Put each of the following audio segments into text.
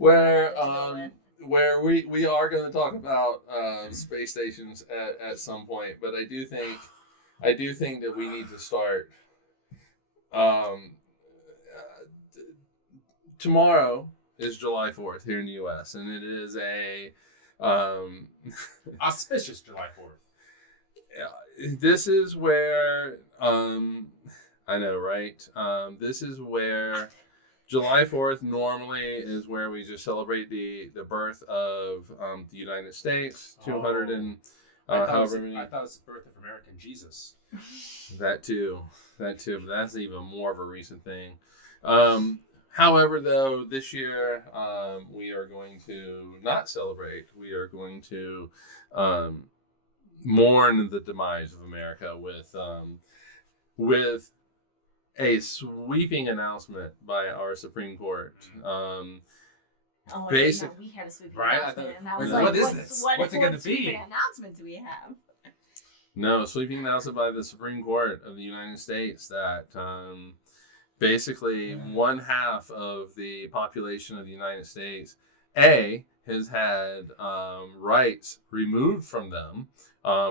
where we are going to talk about space stations at some point, but I do think that we need to start. Tomorrow is July 4th here in the U.S., and it is a auspicious July 4th. This is where I know, right? This is where July 4th normally is where we just celebrate the birth of the United States. 200 and however many. I thought it was the birth of American Jesus. That too, but that's even more of a recent thing. However, though, this year we are going to not celebrate. We are going to mourn the demise of America with a sweeping announcement by our Supreme Court. Basically, we had a sweeping announcement, and I was like, "What is this? What's it going to be?" Sweeping announcement do we have? No, sweeping announcement by the Supreme Court of the United States that basically one half of the population of the United States, has had rights removed from them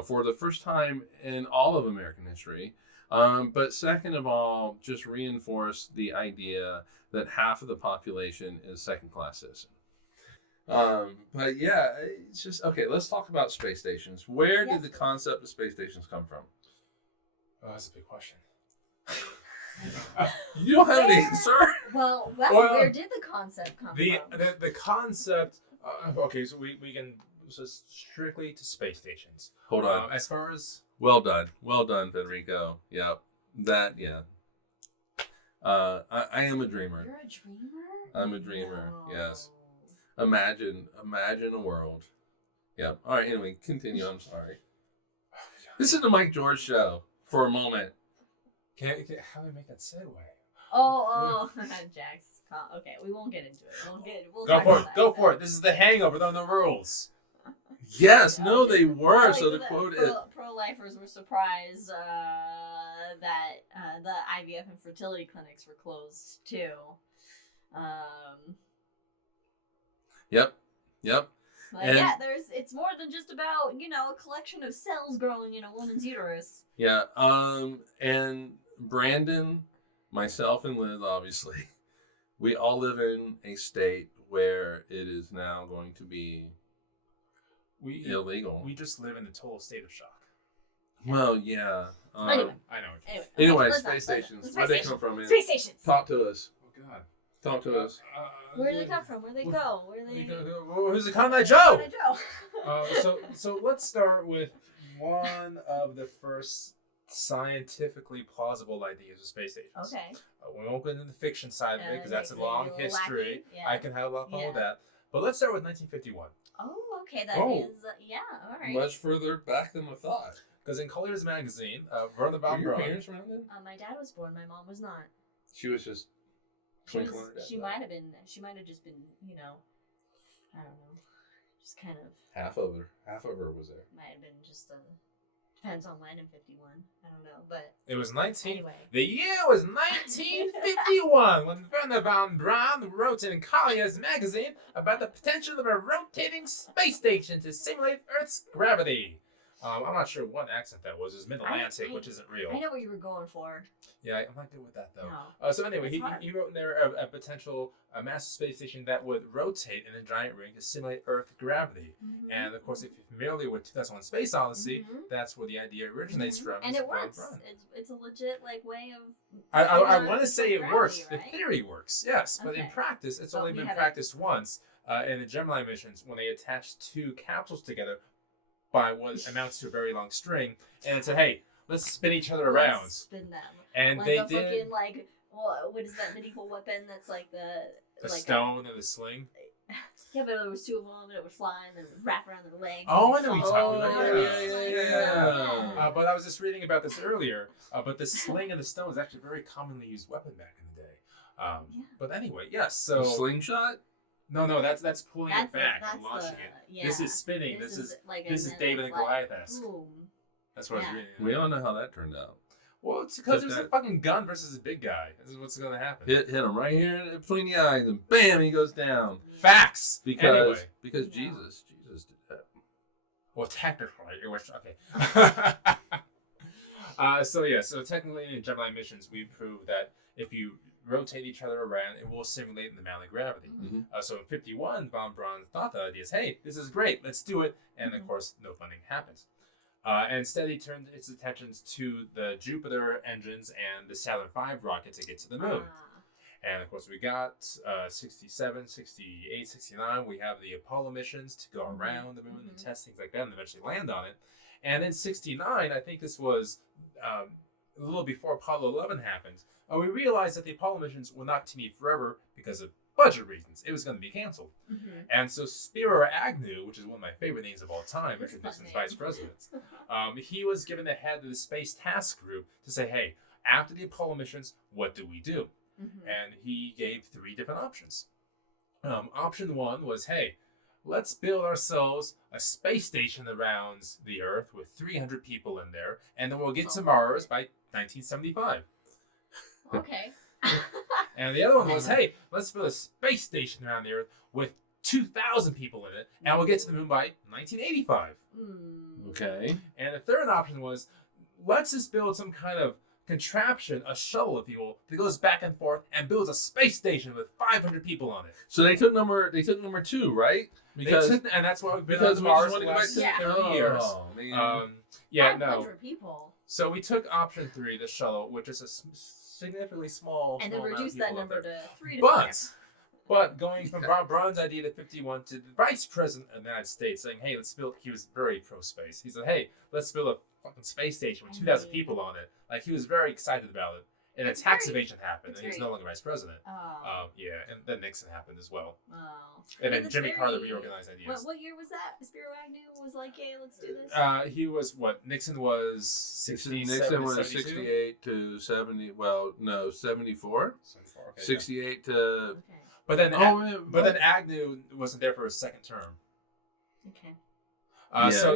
for the first time in all of American history. But second of all, just reinforce the idea that half of the population is second-class citizen. But yeah, it's just, okay, let's talk about space stations. Where did the concept of space stations come from? Oh, that's a big question. You don't have an answer? Well, where did the concept come from? The concept, okay, so we can, so strictly to space stations. Hold on. As far as... Well done, Federico. Yep. I am a dreamer. You're a dreamer? I'm a dreamer, No. yes. Imagine a world. Yep. All right, anyway, continue. I'm sorry. This is the Mike George show for a moment. How do I make that segue? Oh, Jax. Okay, we won't get into it. We'll Go for it. Go for it. This is the Hangover. There are no rules. Yes, no, they were. Like so the quote is... Pro-lifers were surprised that the IVF and fertility clinics were closed, too. Yep. But And- yeah, it's more than just about, a collection of cells growing in a woman's uterus. Yeah, and Brandon, myself, and Liz, obviously, we all live in a state where it is now going to be illegal. We just live in a total state of shock. Well, yeah. Anyway. I know. Anyway, let's space not- stations. space Where they station. come from, man? Space stations. Talk to us. Oh, God. Talk to us. Where do they come from? Where do they go? Where do they... Who's the Conrad Joe? Joe. So let's start with one of the first scientifically plausible ideas of space stations. Okay. We won't get into the fiction side of it because that's a maybe a long little history. wacky, yeah. I can have a lot of fun Yeah. with that. But let's start with 1951. Oh, okay. That is, all right. Much further back than I thought. Because in Colliers Magazine, Werner Were von your Braun. parents around then? My dad was born. My mom was not. She was just twinkling her She dad. might have been. She might have just been. I don't know. Just kind of. Half of her was there. Might have been just. Depends on when in 51. I don't know, but It was anyway. The year was 1951 when Werner von Braun wrote in Collier's magazine about the potential of a rotating space station to simulate Earth's gravity. I'm not sure what accent that was. It was Mid-Atlantic, which isn't real. I know what you were going for. Yeah, I'm not good with that, though. No. So anyway, It's hard. he wrote in there a potential massive space station that would rotate in a giant ring to simulate Earth gravity. Mm-hmm. And, of course, if you're familiar with 2001 Space Odyssey, that's where the idea originates from. And is it von works. Braun. It's a legit way of. I want to say it gravity, works. right? The theory works, yes. But in Okay. practice, it's But only we been haven't- practiced once in the Gemini missions when they attached two capsules together by what amounts to a very long string and said, hey, let's spin each other around. Let's spin them. And like they a did. fucking, what is that medieval weapon that's like The like stone and the sling. Yeah, but there was two of them and it would fly and then it would wrap around their legs. Oh, I know what you're talking about. Yeah. But I was just reading about this earlier. But the sling and the stone is actually a very commonly used weapon back in the day. Yeah. But anyway, yes. So Slingshot? No, that's pulling it back that's and launching it. yeah. This is spinning. This is like this is David and Goliath-esque. Boom. That's what I was Yeah. reading. We all know how that turned out. Well, it's because there's a fucking gun versus a big guy. This is what's going to happen. Hit him right here between the eyes, and bam, he goes down. Facts. Because Anyway. Jesus did that. Well, technically, it was okay. So technically in Gemini missions, we proved that if you rotate each other around, it will simulate the amount of gravity. Mm-hmm. So in 51, von Braun thought the idea is, hey, this is great, let's do it. And of course, no funding happens. And instead, he turned its attentions to the Jupiter engines and the Saturn V rocket to get to the moon. And of course, we got 67, 68, 69. We have the Apollo missions to go around the moon and test things like that and eventually land on it. And then 69, I think this was a little before Apollo 11 happened. We realized that the Apollo missions will not continue forever because of budget reasons. It was going to be canceled. And so Spiro Agnew, which is one of my favorite names of all time, Richard Nixon's vice president, he was given the head of the Space Task Group to say, hey, after the Apollo missions, what do we do? And he gave 3 different options. Option 1 was, hey, let's build ourselves a space station around the Earth with 300 people in there, and then we'll get to Mars by 1975. Okay. And the other one was, hey, let's build a space station around the Earth with 2,000 people in it, and we'll get to the moon by 1985. Okay. And the third option was, let's just build some kind of contraption, a shuttle, if you will, that goes back and forth and builds a space station with 500 people on it. So they took number 2, right? Because and that's why we've been because on we Mars just the want to last go back to 30 years. Oh, man. 500 people. So we took option 3, the shuttle, which is a significantly small And then amount of reduced people that up number there. to 3 to 5. But going from von Braun's idea to 51 to the vice president of the United States saying, hey, let's build, he was very pro-space. He said, hey, let's build a fucking space station with 2,000 people on it. Like, he was very excited about it. And then tax evasion happened, and he was no longer vice president. Yeah, and then Nixon happened as well. And then Jimmy Carter reorganized ideas. What year was that? Spiro Agnew was like, hey, let's do this? He was, Nixon was 67, Nixon was 72? 68 to 70, well, no, 74? 74, okay, 68 to... Okay. But then, but then Agnew wasn't there for his second term. Okay. So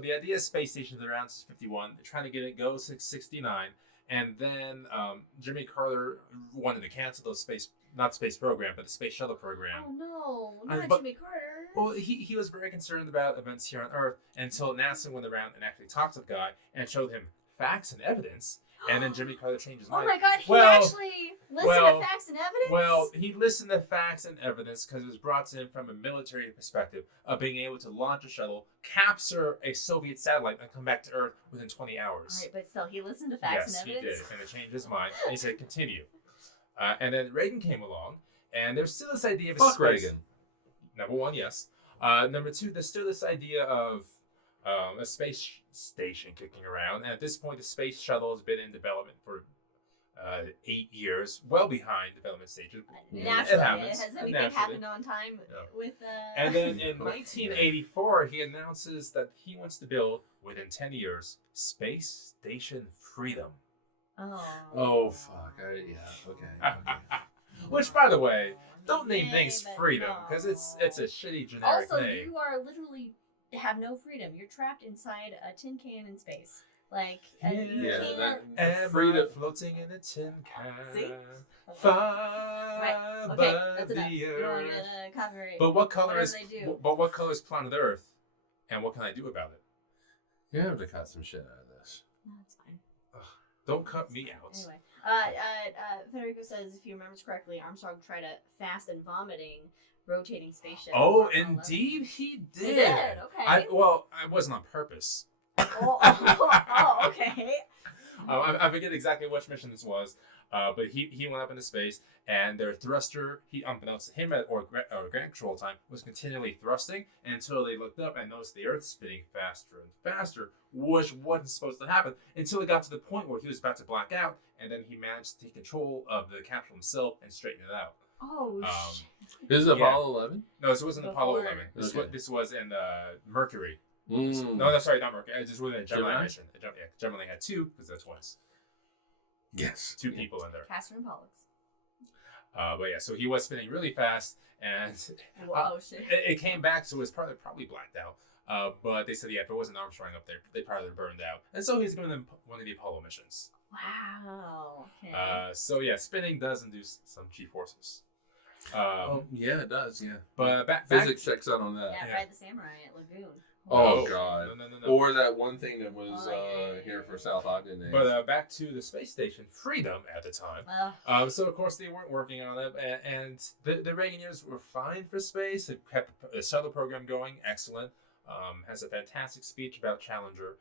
the idea of space stations around 51, they're trying to get it go 69, and then Jimmy Carter wanted to cancel the not space program, but the space shuttle program. Oh no, not Jimmy Carter. Well, he was very concerned about events here on Earth until NASA went around and actually talked to the guy and showed him facts and evidence. And then Jimmy Carter changed his mind. Oh my God, he actually listened to facts and evidence? Well, he listened to facts and evidence because it was brought to him from a military perspective of being able to launch a shuttle, capture a Soviet satellite, and come back to Earth within 20 hours. All right, but still, he listened to facts and evidence? Yes, he did, and it changed his mind. And he said, continue. And then Reagan came along, and there's still this idea of a space... Reagan. Number 1, yes. Number 2, there's still this idea of a space station kicking around, and at this point the space shuttle has been in development for 8 years, well behind development stages. Naturally, has everything happened on time with And then in 1984 he announces that he wants to build, within 10 years, Space Station Freedom. Oh fuck, okay. Which, by the way, don't name things Freedom, because it's a shitty generic also, name. you are literally have no freedom. You're trapped inside a tin can in space. Like, freedom floating in a tin can. See? Far Okay, above that's enough. the You don't want earth. to copyright. But what color Whatever is? they do. But what color is planet Earth? And what can I do about it? You have to cut some shit out of this. No, it's fine. Don't cut me out. Anyway, Federico says, if he remembers correctly, Armstrong tried a fast and vomiting rotating spaceship. Oh, indeed he did. He did, okay. I wasn't on purpose. Okay. I forget exactly which mission this was, but he went up into space, and their thruster, unbeknownst to him or ground control time, was continually thrusting until they looked up and noticed the Earth spinning faster and faster, which wasn't supposed to happen, until it got to the point where he was about to black out, and then he managed to take control of the capsule himself and straighten it out. Oh, shit. This is Apollo 11? No, this wasn't Apollo Before. 11. This was in Mercury. Mm. No, sorry, not Mercury. This was in a Gemini mission. Gemini had 2 because they're twins. Yes. 2 people in there. Castor and Pollux. But yeah, so he was spinning really fast, and Whoa, shit. it came back, so it was probably blacked out. But they said, if it wasn't Armstrong up there, they probably would have burned out. And so he's going to one of the Apollo missions. Wow. Okay. So spinning does induce some G-forces. Yeah, it does. Yeah, but physics checks out on that. Yeah, Ride the Samurai at Lagoon. Oh God! No. Or that one thing that was yeah. here for South Ogden days. But back to the space station, Freedom at the time. So of course they weren't working on it, and the Reagan years were fine for space. It kept the shuttle program going, excellent. Has a fantastic speech about Challenger.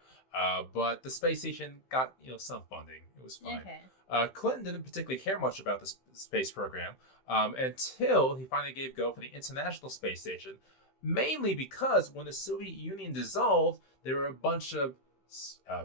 But the space station got some funding. It was fine. Okay. Clinton didn't particularly care much about the space program until he finally gave go for the International Space Station. Mainly because when the Soviet Union dissolved, there were a bunch of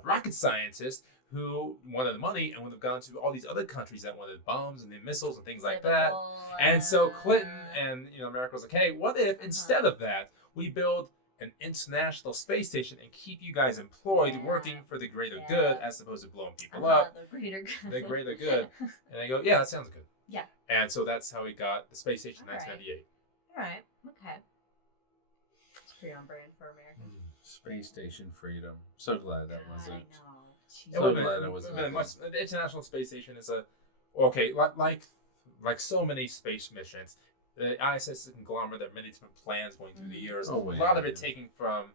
rocket scientists who wanted the money and would have gone to all these other countries that wanted bombs and missiles and things like that. And so Clinton and America was like, hey, what if instead of that we build an international space station and keep you guys employed working for the greater good as opposed to blowing people up. The greater good. The greater good. And they go, yeah, that sounds good. Yeah. And so that's how we got the space station in 1998. All right. Okay. It's pretty on brand for America. Space Station Freedom. So glad that wasn't. I know. So glad it wasn't. The International Space Station is like so many space missions. The ISS is a conglomerate. There are many different plans going through the years. A lot of it taken from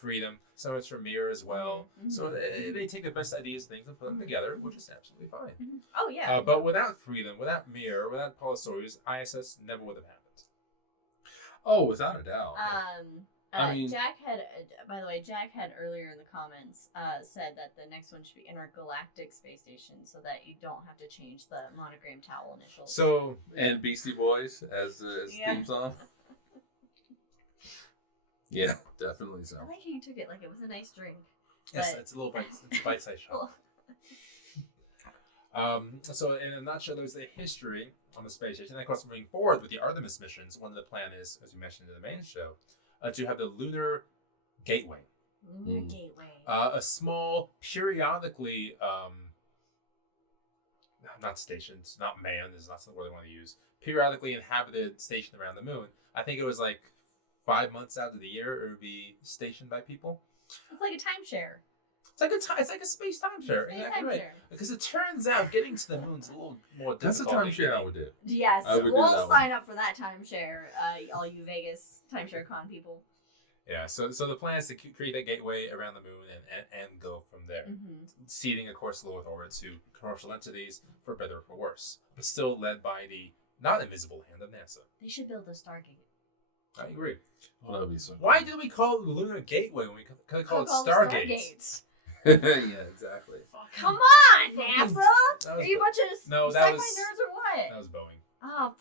Freedom. Some of it's from Mir as well. So they take the best ideas, things, and put them together, which is absolutely fine. Oh yeah. But without Freedom, without Mir, without Apollo-Soyuz, ISS never would have happened. Oh, without a doubt. I mean, Jack had, by the way, earlier in the comments said that the next one should be Intergalactic Space Station, so that you don't have to change the monogram towel initials. So and Beastie Boys as the theme song. Yeah, definitely so. I like how you took it like it was a nice drink. Yes, it's a little bite-sized shot. So in a nutshell, there's the history on the space station. And of course, moving forward with the Artemis missions, one of the plan is, as you mentioned in the main show, to have the Lunar Gateway. Lunar Gateway. A small, periodically, not stations, not manned, is not the word they want to use, periodically inhabited station around the moon. I think it was like 5 months out of the year it would be stationed by people. It's like a timeshare. It's like a space timeshare. Exactly right. Because it turns out getting to the moon's a little more difficult. That's a timeshare I would do. Yes, we'll sign up for that timeshare, all you Vegas timeshare con people. Yeah, so the plan is to create a gateway around the moon and go from there. Ceding, of course, low Earth orbit to commercial entities, for better or for worse. But still led by the not invisible hand of NASA. They should build a Stargate. I agree. Well, that would be so cool. Why do we call it the Lunar Gateway when we could call it Stargate? Yeah, exactly. Come on, NASA! Are you a bunch of sci-fi nerds or what? That was Boeing. Oh,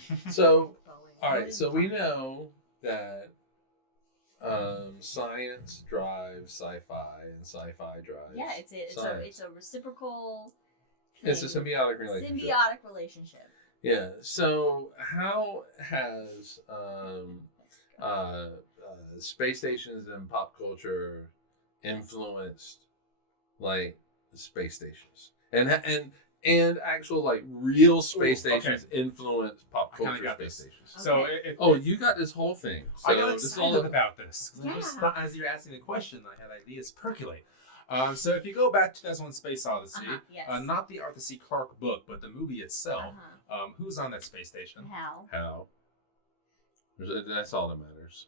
fuck. So, alright, so we know that science drives sci-fi and sci-fi drives it's a reciprocal thing. It's a symbiotic relationship. Yeah, so how has space stations and pop culture influenced like space stations and actual like real space stations influence pop culture space stations? So you got this whole thing. So I got excited about this. As you're asking the question, I had ideas percolate. So if you go back to 2001 Space Odyssey, not the Arthur C. Clarke book, but the movie itself, who's on that space station? Hal. That's all that matters.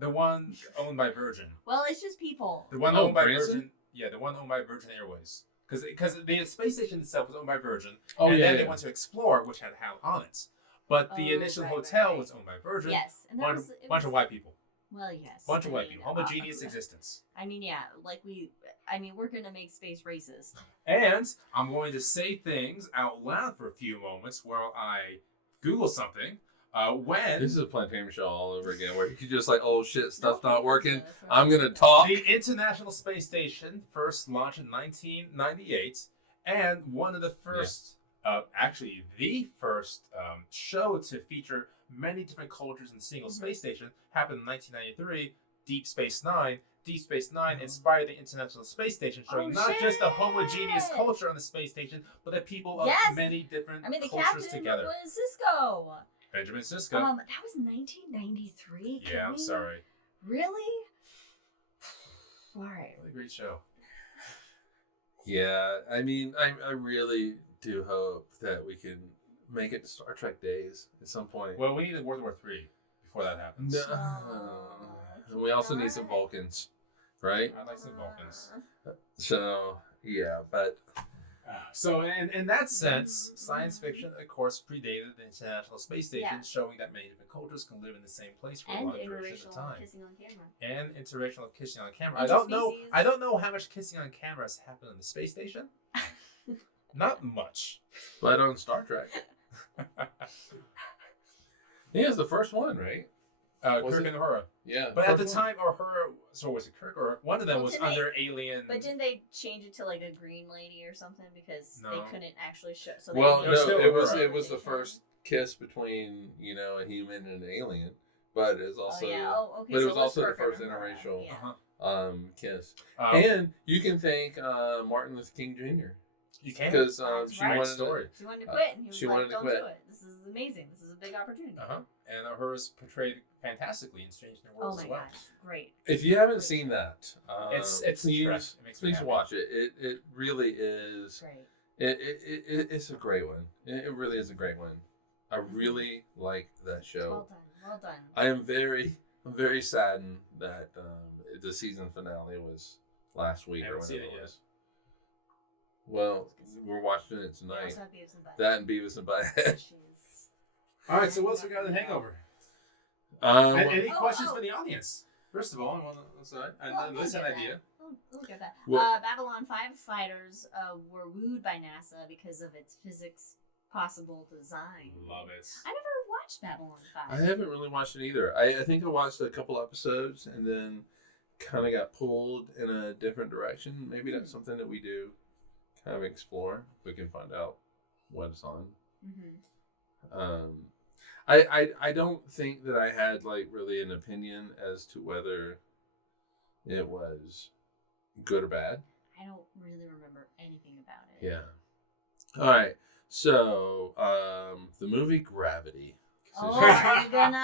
The one owned by Virgin. Well, it's just people. The one owned by Virgin. Yeah, the one owned by Virgin Airways. Because the space station itself was owned by Virgin, and then they went to Explore, which had Hal on it. But the initial hotel was owned by Virgin. Yes, and bunch of white people. Well, yes. Bunch of white people. Homogeneous existence. I mean, yeah, we're gonna make space racist. And I'm going to say things out loud for a few moments while I Google something. This is a planetarium show all over again, where you could just like, oh shit, stuff's not working. I'm gonna talk. The International Space Station first launched in 1998, and one of the first, actually the first show to feature many different cultures in a single space station happened in 1993. Deep Space Nine. Deep Space Nine inspired the International Space Station, showing not just a homogeneous culture on the space station, but the people of many different cultures together. The captain was Cisco. Benjamin Sisko. That was 1993. Yeah, I'm sorry. Really? All right. What a great show. Yeah, I mean, I really do hope that we can make it to Star Trek days at some point. Well, we need World War III before that happens. And we also need some Vulcans, right? I'd like some Vulcans. So, yeah, but... So, in that sense, science fiction, of course, predated the International Space Station, showing that many different cultures can live in the same place for a long duration of time. Kissing on camera. And interracial kissing on camera. I don't know how much kissing on camera has happened on the space station. Not much. But on Star Trek. He was the first one, right? Kirk and Uhura. Yeah. But at the time, Uhura, so was it Kirk or one of them was under alien? But didn't they change it to like a green lady or something because they couldn't actually show? So it was the first kiss between a human and an alien, but it's also but it was also the first interracial kiss. And you can thank Martin Luther King Jr. You can because she wanted to quit, and he was like, "Don't do it. This is amazing. This is a big opportunity." And Uhura's portrayed fantastically in Strange New Worlds as well. Gosh, great! If you haven't seen that, please watch it. It really is great. It's a great one. It really is a great one. I really like that show. Well done. I'm very saddened that the season finale was last week or whatever it was. Well, we're watching it tonight. That and Beavis and Butthead. All right, so what's we got in Hangover? Any questions for the audience? First of all, I'm on the side. And this is an idea. Look at that. Babylon 5 fighters were wooed by NASA because of its physics possible design. Love it. I never watched Babylon 5. I haven't really watched it either. I think I watched a couple episodes and then kind of got pulled in a different direction. Maybe that's something that we do. Kind of explore if we can find out what it's on. I don't think that I had really an opinion as to whether it was good or bad. I don't really remember anything about it. Yeah. All right. So the movie Gravity. Are you gonna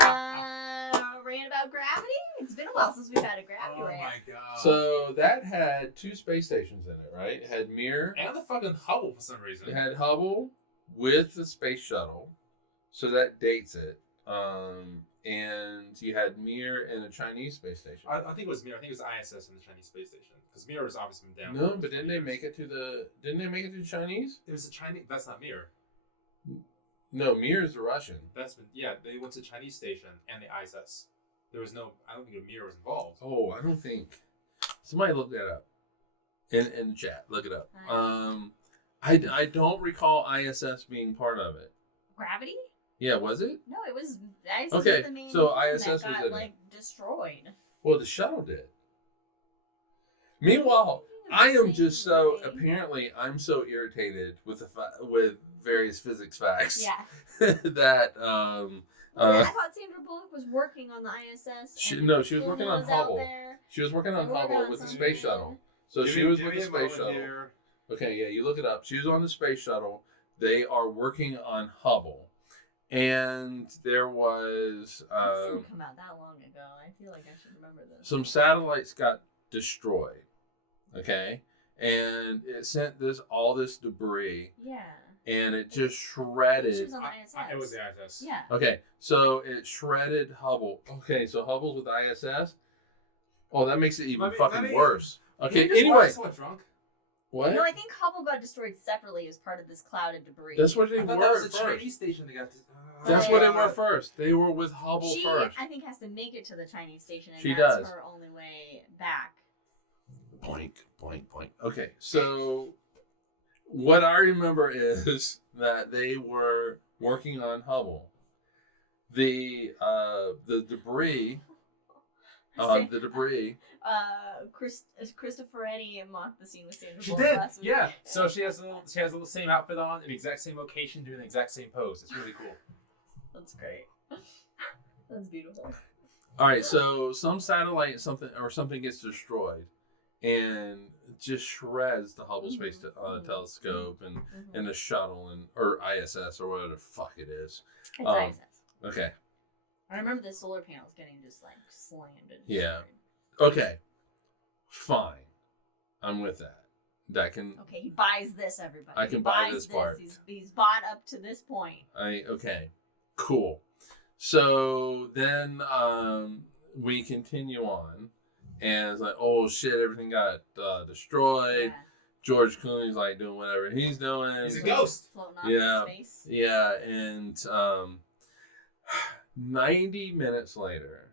rant about Gravity? It's been a while since we've had a Gravity rant. Oh my god. So that had 2 space stations in it, right? It had Mir. And the fucking Hubble for some reason. It had Hubble with the space shuttle. So that dates it. And you had Mir and a Chinese space station. I think it was Mir. I think it was ISS and the Chinese space station. Because Mir was obviously been down. No, but didn't they make it to the Chinese? It was the Chinese. That's not Mir. No, Mir is the Russian. They went to the Chinese station and the ISS. There was no, I don't think Mir was involved. Oh, I don't think. Somebody look that up. In the chat, look it up. I don't recall ISS being part of it. Gravity? Yeah, was it? No, it was ISS. Okay, was the main so thing ISS that was got destroyed. Well, the shuttle did. Meanwhile, I am just so I'm so irritated with with various physics facts. Yeah. That I thought Sandra Bullock was working on the ISS. She was working on Hubble. She was working on Hubble with the space shuttle. So she was with the space shuttle. Here. Okay, yeah, you look it up. She was on the space shuttle. They are working on Hubble. And there was... this didn't come out that long ago. I feel like I should remember this. Some satellites got destroyed. Okay? And it sent all this debris. Yeah. And it just shredded... She was on the ISS. It was the ISS. Yeah. Okay, so it shredded Hubble. Okay, so Hubble's with ISS? Oh, that makes it even worse. Okay, anyway. Drunk? What? No, I think Hubble got destroyed separately as part of this cloud of debris. That's what they were that was first. a Chinese station they got. That's what they were first. They were with Hubble she, first. I think, has to make it to the Chinese station, and she that's does. her only way back. Boink, boink, boink. Okay, so what I remember is that they were working on Hubble. The debris. The debris. Christopher Eddy mocked the scene with Sandra She Bullock did, last week. yeah. So she has the same outfit on, in the exact same location, doing the exact same pose. It's really cool. That's great. That's beautiful. All right, so some satellite something gets destroyed, and just shreds the Hubble Space Telescope and the shuttle or ISS or whatever the fuck it is. It's ISS. Okay. I remember the solar panels getting just like slammed and Yeah. destroyed. Okay. Fine. I'm with that. That can. Okay, he buys this, everybody. I can He buy buys this part. He's bought up to this point. Okay. Cool. So then we continue on, and it's like, oh shit, everything got destroyed. Yeah. George Clooney's like doing whatever he's doing. He's a ghost. Floating off Yeah. in space. Yeah, and 90 minutes later,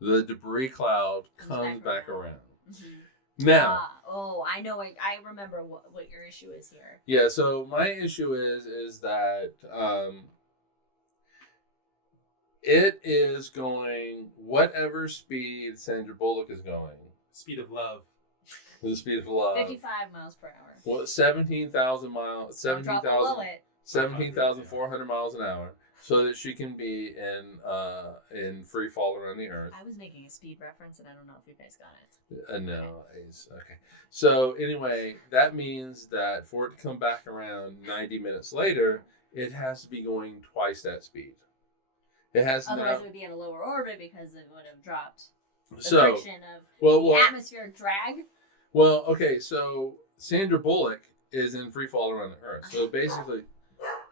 the debris cloud comes back around. Mm-hmm. Now, I know. I remember what your issue is here. yeah. So my issue is that it is going whatever speed Sandra Bullock is going. Speed of love. The speed of love. 55 miles per hour. Well, 17,000 miles. Don't drop below it. 17,400 miles an hour, so that she can be in free fall around the earth. I was making a speed reference, and I don't know if you guys got it. No, okay. So anyway, that means that for it to come back around 90 minutes later, it has to be going twice that speed. It has to. Otherwise, it would be in a lower orbit because it would have dropped the So, friction of the atmospheric drag. well, okay. So Sandra Bullock is in free fall around the Earth. So basically,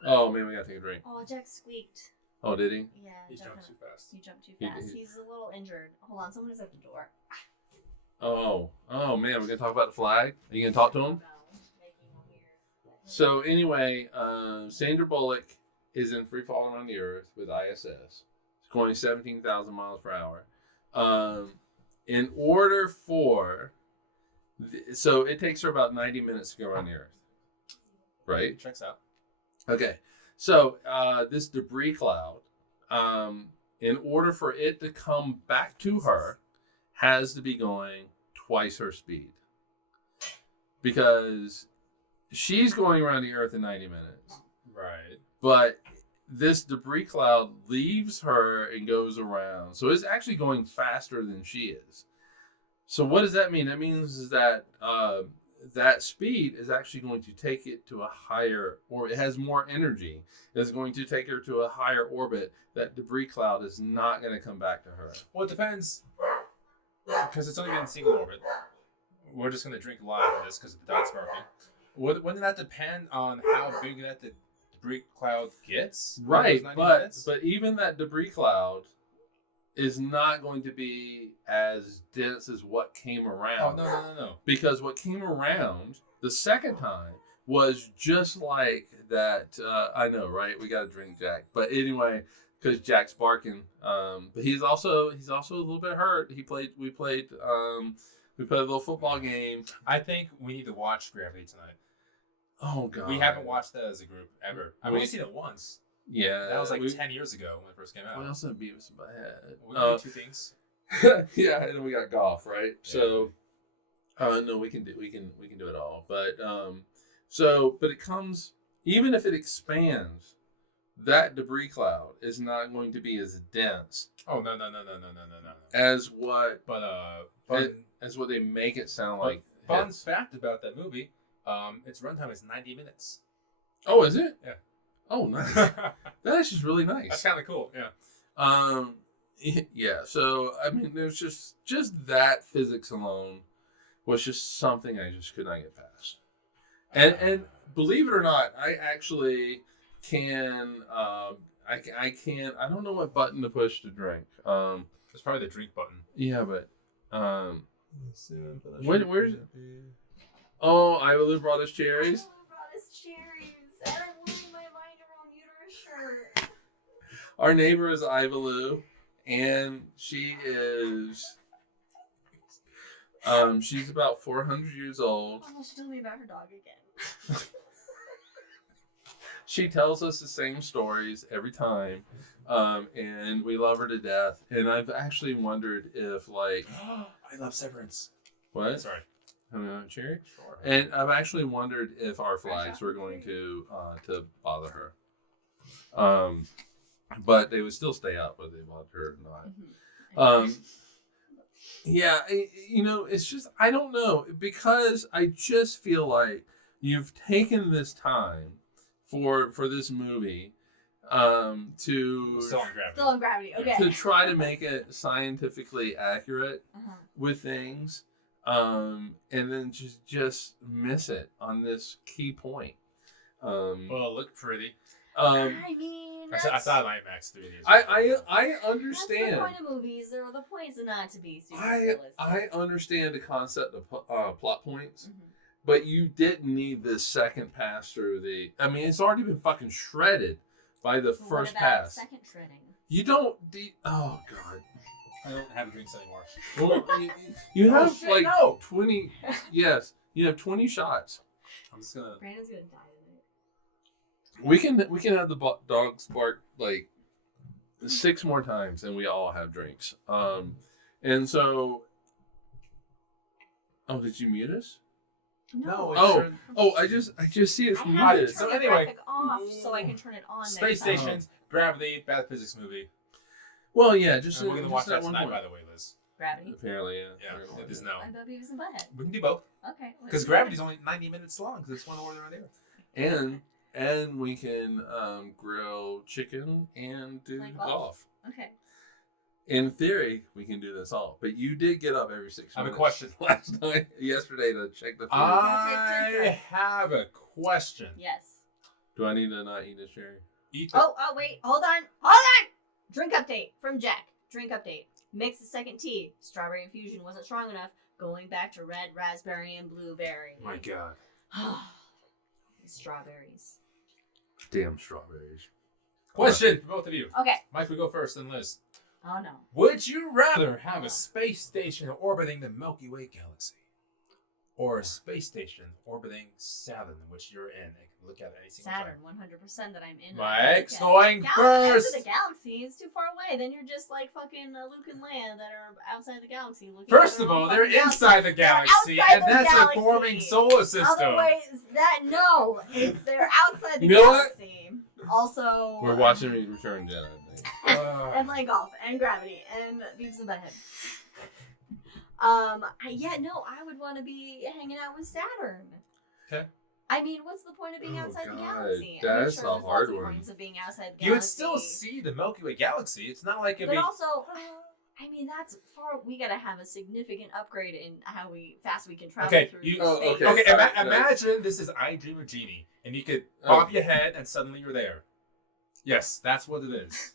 oh man, we gotta take a drink. Oh, Jack squeaked. Oh, did he? Yeah, He jumped too fast. He jumped too He fast. did. He's a little injured. Hold on, someone is at the door. Oh man, we're gonna talk about the flag. Are you gonna talk to him? So anyway, Sandra Bullock is in free fall around the Earth with ISS. It's going 17,000 miles per hour. In order for, so it takes her about 90 minutes to go around the Earth, right? Checks out. Okay, so this debris cloud, in order for it to come back to her, has to be going twice her speed. Because she's going around the Earth in 90 minutes. Right. But this debris cloud leaves her and goes around. So it's actually going faster than she is. So what does that mean? That means that that speed is actually going to take it to a higher, or it has more energy. It's going to take her to a higher orbit. That debris cloud is not going to come back to her. Well, it depends. Because it's only been in single orbit. We're just going to drink a lot of this because the dog's barking. Wouldn't that depend on how big that debris cloud gets? Right, Those 90 but minutes? even that debris cloud is not going to be as dense as what came Oh, around. no. Because what came around the second time was just like that. I know, right? We got to drink Jack. But anyway, because Jack's barking. But he's also a little bit hurt. We played a little football game. I think we need to watch Gravity tonight. Oh God, We haven't watched that as a group ever. I've only seen it once. Yeah, That was like 10 years ago when it first came out. We also had Beavis and Butthead. We can do two things. Yeah, and then we got golf, right? So, no, we can do it all. But but it comes, even if it expands, that debris cloud is not going to be as dense. Oh no. As what? But as what they make it sound like. Fun fact about that movie, its runtime is 90 minutes. Oh, is it? Yeah. Oh, nice. That's just really nice. That's kind of cool. Yeah. Yeah. So I mean, there's just that physics alone was just something I just could not get past. And believe it or not, I actually can. I can. I don't know what button to push to drink. It's probably the drink button. Yeah, but where's? Oh, Ivalu brought us cherries. Ivalu brought us cherries, and I'm wearing my Mind Your Own Uterus shirt. Our neighbor is Ivalu, and she is. She's about 400 years old. Oh, she told me about her dog again. She tells us the same stories every time, and we love her to death. And I've actually wondered if, like, I love Severance. what? Sorry. Cherry. Sure. And I've actually wondered if our flags were going to bother her. But they would still stay up whether they bothered her or not. Yeah, it's just, I don't know, because I just feel like you've taken this time for this movie to Still on gravity. Still in gravity. Okay. to try to make it scientifically accurate Uh-huh. with things, and then just miss it on this key point. Well, it looked pretty. I mean, I saw an IMAX 3D. I that's understand. the point of movies. The point is not to be super I realistic. understand the concept of plot points, Mhm. but you didn't need this second pass through the. I mean, it's already been fucking shredded by the But first what about pass. second shredding? You don't. Oh god. I don't have drinks anymore. Well, you have shit, like no. 20. Yes, you have 20 shots. I'm just gonna. Brandon's gonna die tonight. We can have the dogs bark like 6 more times, and we all have drinks. And so. Oh, did you mute us? No, I just see it's I have to muted. turn So the anyway. graphic off so I can turn it on. Space next time. stations, gravity, bad physics movie. Well, yeah, just And we're gonna watch just that at one tonight, point. by the way, Liz. Gravity. Apparently, yeah. Yeah, it is no. I thought Beavis and Butthead. We can do both Okay. because gravity's only 90 minutes long because it's one order right there. And we can grill chicken and do Play golf. golf? Okay. In theory, we can do this all. But you did get up every 6 minutes. I have a question. Yesterday to check the food. I have a question. Yes. Do I need to not eat this cherry? Ethan, Oh, wait. Hold on. Drink update from Jack. Drink update. Mix the second tea. Strawberry infusion wasn't strong enough. Going back to red, raspberry, and blueberry. my God. Strawberries. Damn strawberries. Question for both of you. Okay. Mike, we go first, then Liz. Oh, no. Would you rather have a space station orbiting the Milky Way galaxy, or a space station orbiting Saturn, which you're in? And can look at it any single Saturn, time. 100% that I'm in. Mike's Okay. going first. The galaxy is too far away. Then you're just like fucking Luke and Leia that are outside the galaxy. Looking First at of their all, own they're fucking inside the galaxy, outside and the that's galaxy. a forming solar system. Otherwise, they're outside the You know what? galaxy. Also, We're watching Return Jedi, I think. and playing golf and gravity and Beavis and Butthead. I would want to be hanging out with Saturn. Okay. I mean, what's the point of being Oh, outside the God, galaxy? that's I'm a sure there's hard lots of one. points of being outside the galaxy. You would still see the Milky Way galaxy. It's not like it'd But be. also, I mean, that's far. We gotta have a significant upgrade in how fast we can travel Okay, through you- Oh, space. okay. Okay, Sorry, imagine this is I Dream of Genie, and you could Oh. pop your head, and suddenly you're there. Yes, that's what it is.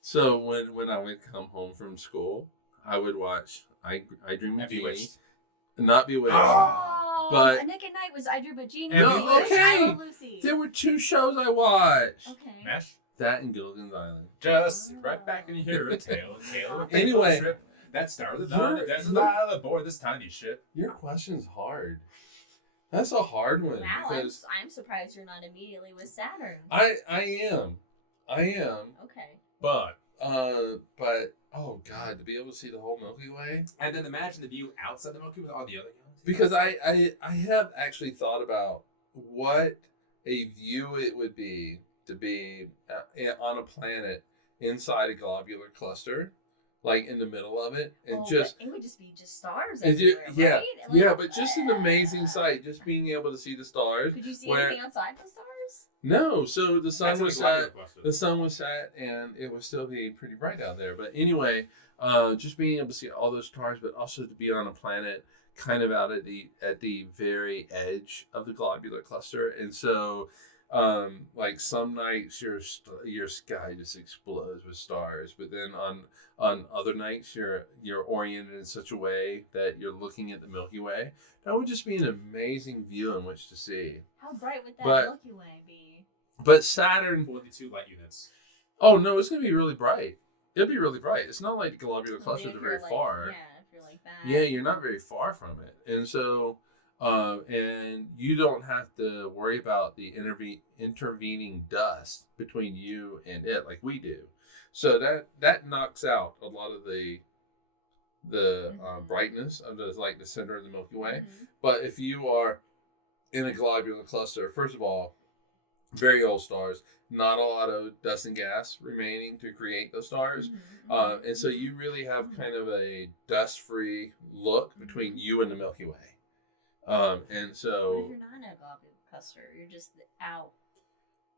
So when I would come home from school, I would watch I Dream of And Genie. Bewitched. Not Bewitched. Oh, But- Nick at Night was I Dream of Genie. No, Bewitched, okay. I Love Lucy. There were 2 shows I watched. Okay. Mesh. That and Gilligan's Island. Just sit right back and hear a tale of a fateful Anyway. trip that started You're- on the desert island aboard this tiny ship. Your question's hard. That's a hard one Wow, because I'm surprised you're not immediately with Saturn. I am. Okay. But But oh god, to be able to see the whole Milky Way. and then imagine the view outside the Milky Way with all the other galaxies. Because I have actually thought about what a view it would be to be on a planet inside a globular cluster, like in the middle of it, and But just it would just be stars and ju- everywhere, yeah, right? And, like, yeah, but just an amazing sight, just being able to see the stars. Could you see where- anything outside the stars? No, so the sun That's was like set. Blockbuster. The sun was set, and it was still being pretty bright out there. But anyway, just being able to see all those stars, but also to be on a planet kind of out at the very edge of the globular cluster, and so like some nights your sky just explodes with stars, but then on other nights you're oriented in such a way that you're looking at the Milky Way. That would just be an amazing view in which to see. How bright would that But- Milky Way be? But Saturn. 42 light units. Oh no, it's gonna be really bright. It'll be really bright. It's not like the globular Maybe clusters if are very you're, like, far. Yeah, if you're like that. Yeah, you're not very far from it, and so, and you don't have to worry about the intervening dust between you and it like we do. So that knocks out a lot of the brightness of the center of the Milky Way. Mhm. But if you are in a globular cluster, first of all, very old stars, not a lot of dust and gas remaining to create those stars. Mhm. And so you really have kind of a dust-free look between you and the Milky Way. And What so if you're not in a globular cluster? You're just out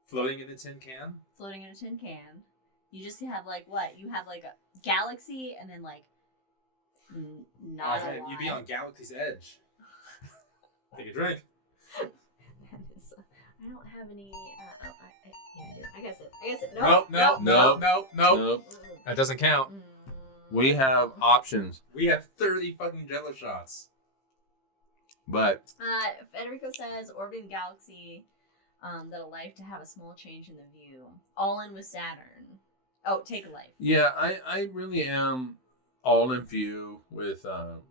Floating in a tin can? Floating in a tin can. You just have like what? You have like a galaxy and then like not a lot. You'd be on Galaxy's Edge. Take a drink. I don't have any. Yeah, I do. I guess it. Nope. That doesn't count. We have options. We have 30 fucking Jello shots. But Federico says orbiting the galaxy that'll like to have a small change in the view. All in with Saturn. Oh, take a life. Yeah, I really am all in view with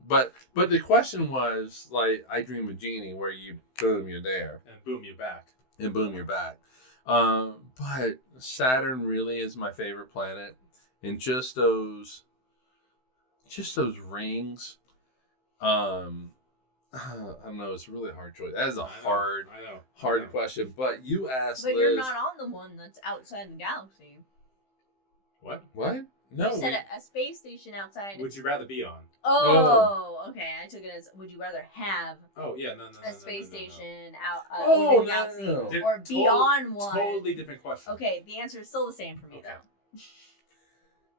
but the question was like I Dream of Jeannie, where you boom, you're there. And boom, you're back. And boom, you're back. But Saturn really is my favorite planet. And just those rings. I don't know, it's a really hard choice. That is a hard question. But you asked But Liz, you're not on the one that's outside the galaxy. What? No. You said a space station outside. Would you rather be on? Oh, okay. I took it as would you rather have no. A space station out Oh, in the galaxy no. or be on one? Totally different question. Okay, the answer is still the same for me though.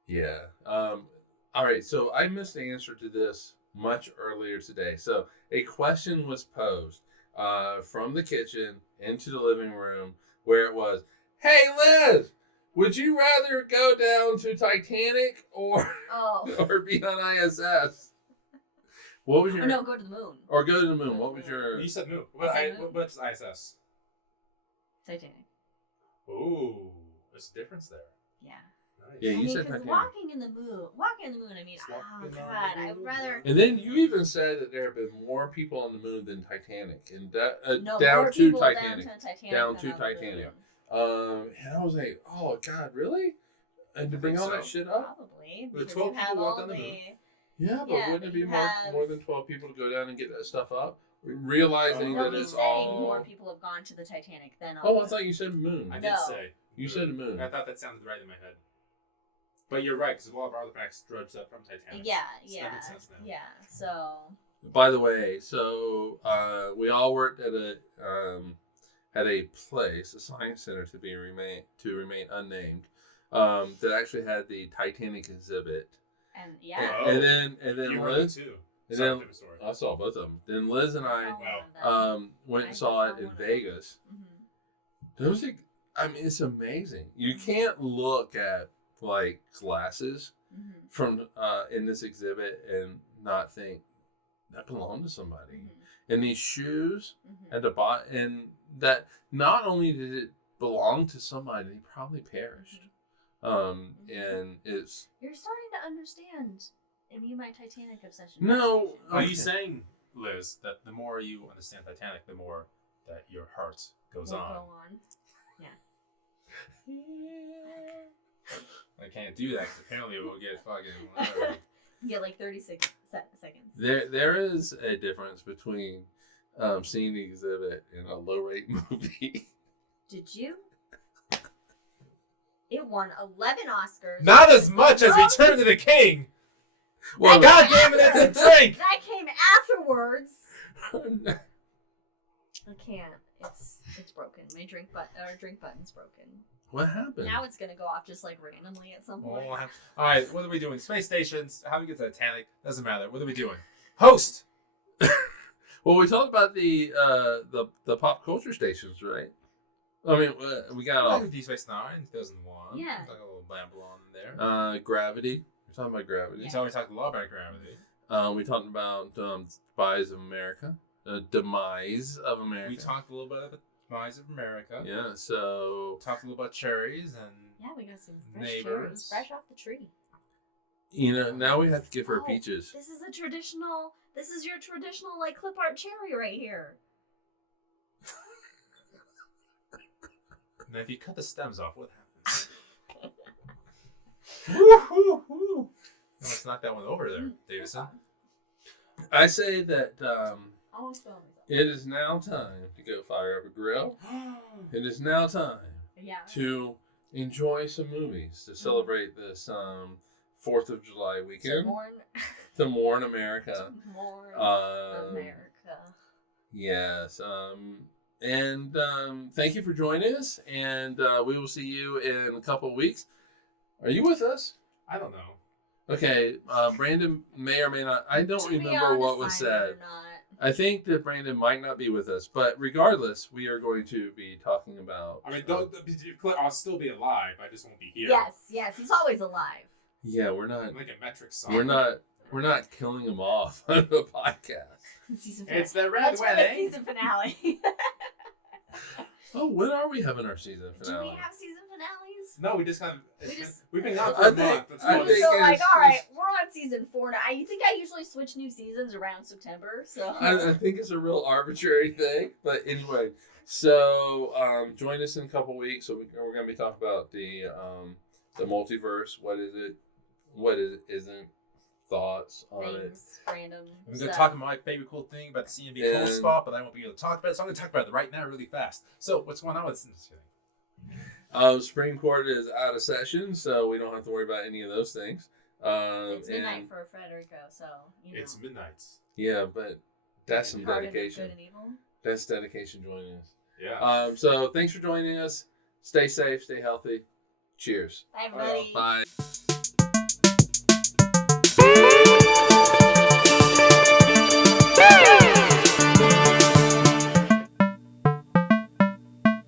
Yeah. All right. So I missed the answer to this much earlier today. So a question was posed from the kitchen into the living room where it was, "Hey Liz, would you rather go down to Titanic or be on ISS?" What was your? Or no, go to the moon. Or go to the moon. What was your? You said moon. Moon. What's ISS? Titanic. Ooh, there's a difference there. Yeah. Nice. Yeah, you said because Titanic. walking in the moon. I mean, oh god, I'd rather. And then you even said that there have been more people on the moon than Titanic, and No, down more to people Titanic. Down to to Titanic. Moon. And I was like, oh God, really? And to bring all that shit up? Probably. The Because 12 you have people walked all on the the. moon. Yeah, but Yeah, wouldn't it but be you more than 12 people to go down and get that stuff up? Realizing No, that he's it's saying all. more people have gone to the Titanic than. Oh, I thought you said moon. I did No. say. You said moon. I thought that sounded right in my head. But you're right, because a lot of artifacts drudged up from Titanic. Yeah, So yeah, that makes sense now. yeah. So. By the way, so we all worked at a place, a science center to remain unnamed, that actually had the Titanic exhibit. And yeah. And then You Liz. heard too. And Sorry, then different story. I saw both of them. Then Liz and I Wow. went I and saw saw it in one of them. Vegas. Those are, I mean, it's amazing. You can't look at like glasses from in this exhibit and not think that belonged to somebody. And these shoes at the bottom, and that not only did it belong to somebody, they probably perished. And it's. You're starting to understand. Me and my Titanic obsession. No. Are you saying, Liz, that the more you understand Titanic, the more that your heart goes Will on? go on. Yeah. I can't do that because apparently we'll get fucking whatever. You get like 36 seconds. There is a difference between seeing the exhibit and a low rate movie. Did you? It won 11 Oscars. Not as much as Return to the King! Well, God damn it, that's a drink! That came afterwards. I can't. It's broken. My drink button's broken. What happened? Now it's gonna go off just like randomly at some point. Alright, what are we doing? Space stations, how do we get to Titanic? Doesn't matter. What are we doing? Host! Well, we talked about the pop culture stations, right? I mean, we got off. Deep Space Nine, 2001. Yeah. Like a little Babylon in there. Gravity. We're talking about Gravity. Yeah. So we talked a lot about Gravity. We talked about Demise of America. Demise of America. We talked a little bit about the Demise of America. Yeah, so... Talked a little about cherries and... Yeah, we got some fresh Neighbors. cherries, fresh off the tree. You know, now we have to give her Oh, peaches. This is your traditional like clip art cherry right here. Now, if you cut the stems off, what happens? Woo-hoo-hoo. Let's knock that one over there, Davison. I say that Always film myself. it is now time to go fire up a grill. It is now time Yeah. to enjoy some movies to celebrate this 4th of July weekend. To mourn America. More Um, America. Yes. thank you for joining us. And we will see you in a couple of weeks. Are you with us? I don't know. Okay. Brandon may or may not. I don't remember what was said. I think that Brandon might not be with us, but regardless, we are going to be talking about. I mean, I'll still be alive. I just won't be here. Yes, he's always alive. Yeah, we're not. Like a metric song. We're not killing him off on the podcast. It's the red wedding. The season finale. Oh, when are we having our season finale? Do we have season finales? No, we just kind of. We've been I gone for a think- month. I think So it's- all right, we're on season 4 now. I think I usually switch new seasons around September. So I think it's a real arbitrary thing, but anyway. So join us in a couple weeks. So we're going to be talking about the multiverse. What is it? What isn't? Thoughts on it. things, random. I'm going to stuff. talk about my favorite cool thing about the CNB cool And- spot, but I won't be able to talk about it. So I'm going to talk about it right now, really fast. So what's going on with this? Supreme Court is out of session, so we don't have to worry about any of those things. It's midnight for Frederico, so you know. It's midnight. Yeah, but that's some Garden of dedication. Good and evil. That's dedication joining us. Yeah. So thanks for joining us. Stay safe, stay healthy. Cheers. Bye, everybody. Bye.